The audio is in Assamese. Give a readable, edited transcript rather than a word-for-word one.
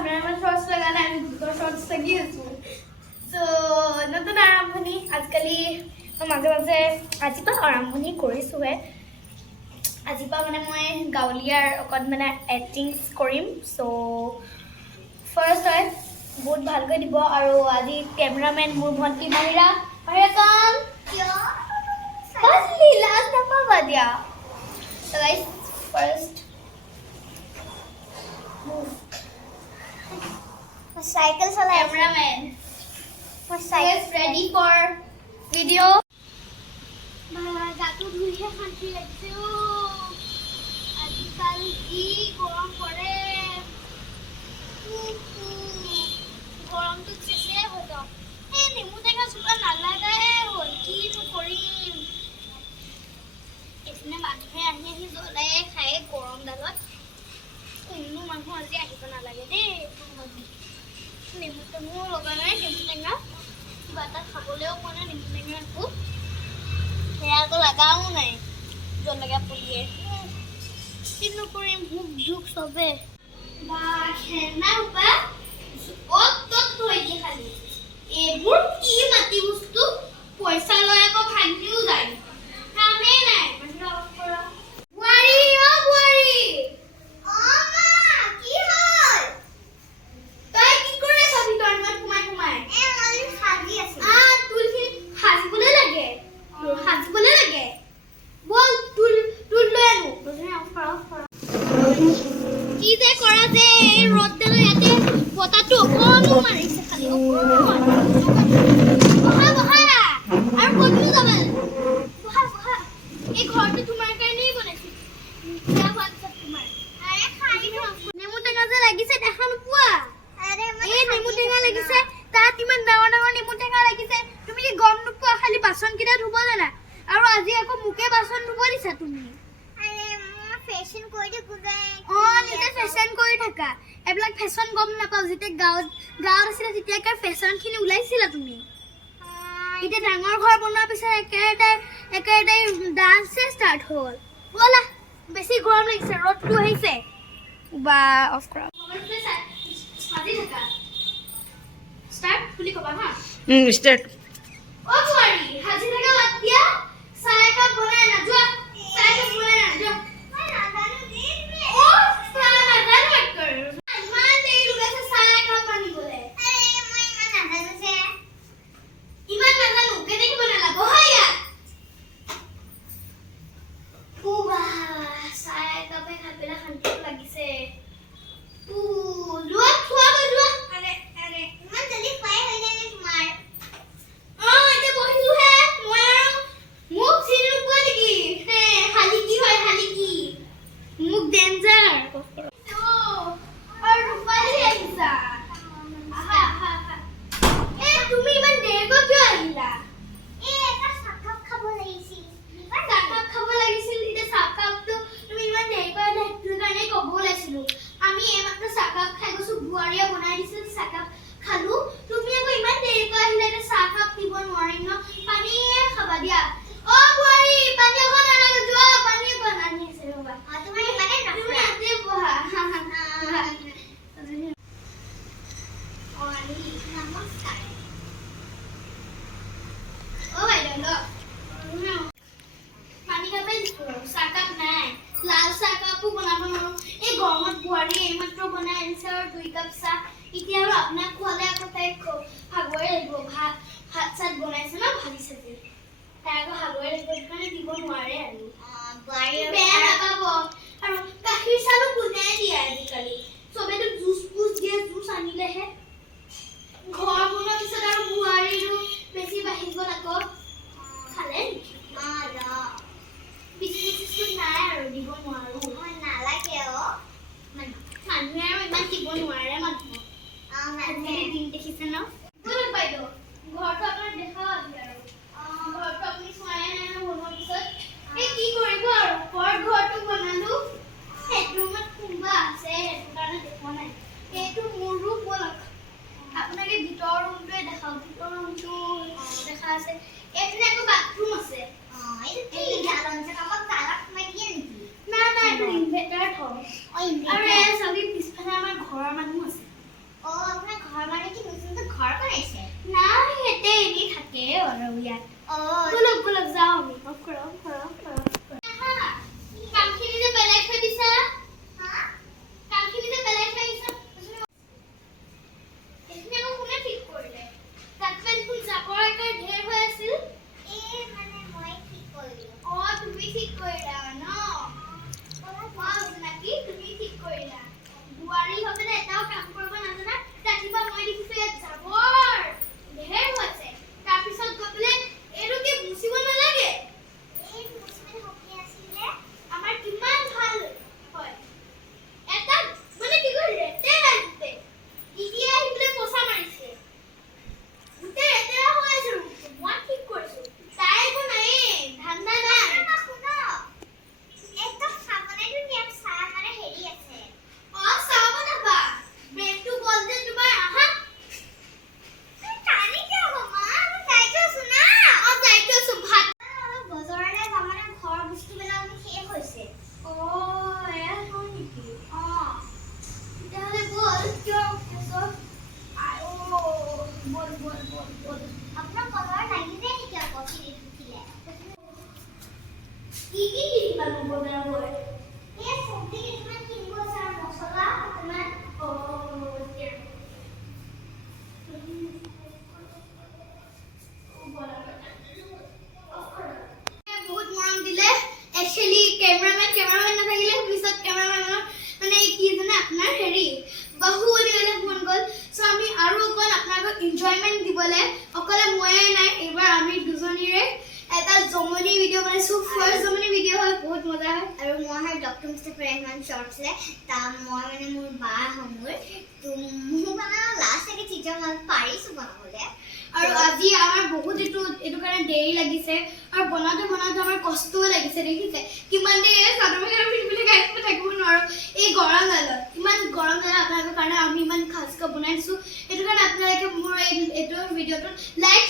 cameraman shots lagana and video shots lagi asu. So notun arambhoni ajkali maje maje ajipa arambhoni korisu he. Ajipa mane moi gauliyar okot mane actings korim. So first I বহুত ভালকৈ দিব আৰু আজি ক্যামেৰাম্যান মোৰ ভন্টি মাহিৰা কাম কিয় আসলি লাষ্ট নাপাবা দিয়া so guys first cycle চলা cameraman is ready for video গাটো ধুইহে শান্তি লাগিছে ও আজিকাল কি গৰম পৰে গরম তো শেষে হতো এই নেমু টেঙা চুলা নালাগাই হল কি কৰিম এখানে মানুহে আহি জ্বলাই খাই গৰম দালত কোনো মানুহ আজি আহিব নালাগে দেই নেমু টেঙা লগা নাই নেমু টেঙা কিবা এটা খাবলৈও মানে নেমু টেঙা একো সেয়াটো লগাও নাই জ্বলগা পুলিয়ে কিন্তু কৰিম ভোক ভোক চবে বা খেলনা উপা খালি এইবোৰ কি মাটি বস্তু পইচা লৈ আকৌ ভাঙিও যায় কামে নাই বুৱাৰী অ বুৱাৰী অ মা কি হ'ল তই কি কৰি আছ ভিতৰত মই সোমাই মই সাজি আছো তুলসী সাজিবলৈ লাগে বল তুল লৈ আনো কি যে কৰা যে এই ৰ'দ দিলে ইয়াতে বতাহটো অকণো মাৰিছে খালি বহা আৰু ক'তো যাবা বহা এই ঘৰটো তোমাৰ কাৰণেই বনাইছোঁ বেয়া হোৱা পিছত তোমাৰ নেমু টেঙা যে লাগিছে দেখা নোপোৱা এই নেমু টেঙা লাগিছে তাত ইমান ডাঙৰ ডাঙৰ নেমু টেঙা লাগিছে তুমি কি গম নোপোৱা খালি বাচনকেইটা ধুব জানা আৰু আজি আকৌ মোকে বাচন ধুব দিছা তুমি ফেশন কৰি থাকা নিজে ফেশন কৰি থাকা এবিলাক ফেশন গম নাপাও যেতিয়া গাঁৱত আছিল তেতিয়াৰ ফেশনখিনি ওলাইছিলা তুমি এতিয়া ডাঙৰ ঘৰ বনোৱাৰ পিছত একেটা ডান্স ষ্টাৰ্ট হ'ল বলা বেছি গৰম লাগিছে ৰ'দটো আহিছে বা অফ কৰা সাজি থাকা ষ্টাৰ্ট বুলি কবা হা ষ্টাৰ্ট ও বুৱাৰী সাজি থাকা বাদ দিয়া চাহ একাপ বনাই না যোৱা চাহ একাপ বনাই না যোৱা আৰু ইয়াত বলক যাওঁ আমি অফ কৰা কামখিনি যে পেলাই থৈ দিছা কামখিনি যে পেলাই থৈ দিছা এইখিনি আকৌ কোনে ঠিক কৰিলে তাত দেখোন জাবৰ একাৰ ঢেৰ হৈ আছিল মানে মই ঠিক কৰিলো তুমি ঠিক কৰিলা ন নাকি তুমি ঠিক কৰিলা বুৱাৰী হবে না এটাও কাম কৰিব নাজানা ৰাতিপুৱা মই দেখিছো ইয়াত জাবৰ ঢেৰ হৈছে তাৰপিছত গৈ পেলাই এইটো কি মুচিব নালাগে এই মুচিব হকি আছিলে আমাৰ কিমান ভাল হয় এটা মানে কি কৰি ৰেতে লাগিতে দিদি আহি পেলাই পচা মাৰিছে গোটে ৰেতেৰা হৈ আছে মই ঠিক কৰিছো তাই একো নাই ধান্দা নাই শুনো একদম সামনে তুমি চাহ মানে হেৰি আছে চাহ বনাবা ব্ৰেডটো গল যে তোমাৰ আহা টানি কিয় হ'ব মা মই যাইতো আছো না যাইতো আছো ভাত বজাৰলৈ যামানে ঘৰ বস্তুবিলাক শেষ হৈছে এয়া হয় নেকি তেতিয়াহ'লে বল কিয় বল আপোনাৰ কলৰ লাগিছে নেকি আকৌ চিৰি উঠিলে কি কিনিবানো বজাৰলৈ এই চব্জি কিছুমান কিনিব আছে আৰু মছলা অকণমান বহুত মৰম দিলে একচুৱেলি কেমেৰামেন নাথাকিলে পিছত কেমেৰামেনৰ মানে কি জানে আপোনাৰ হেৰি বহু দিনলৈ মন গ'ল চ' আমি আৰু অকণ আপোনালোকক এনজয়মেণ্ট দিবলৈ অকলে ময়ে নাই এইবাৰ আমি দুজনীৰে এটা জমনি ভিডিঅ' বনাইছোঁ ফাৰ্ষ্ট জমনি ভিডিঅ' হয় বহুত মজা হয় আৰু মই হয় ডক্টৰ মুস্তাফা ৰেহমান শ্বৰ্টছলে মই মানে মোৰ বা সমুৰ মোক মানে লাষ্ট একে চিত্ৰ মই পাৰিছোঁ বনাবলৈ আৰু আজি আমাৰ বহুত এইটো কাৰণে দেৰি লাগিছে আৰু বনাওঁতে আমাৰ কষ্টও লাগিছে দেখিছে কিমান দেৰি চাদৰ মেখেলা পিন্ধিবলৈ গাড়ীত থাকিব নোৱাৰোঁ এই গৰম ডালত ইমান গৰম ডালত আপোনালোকৰ কাৰণে আমি ইমান খাচকৈ বনাই দিছোঁ সেইটো কাৰণে আপোনালোকে মোৰ এইটো ভিডিঅ'টোত লাইক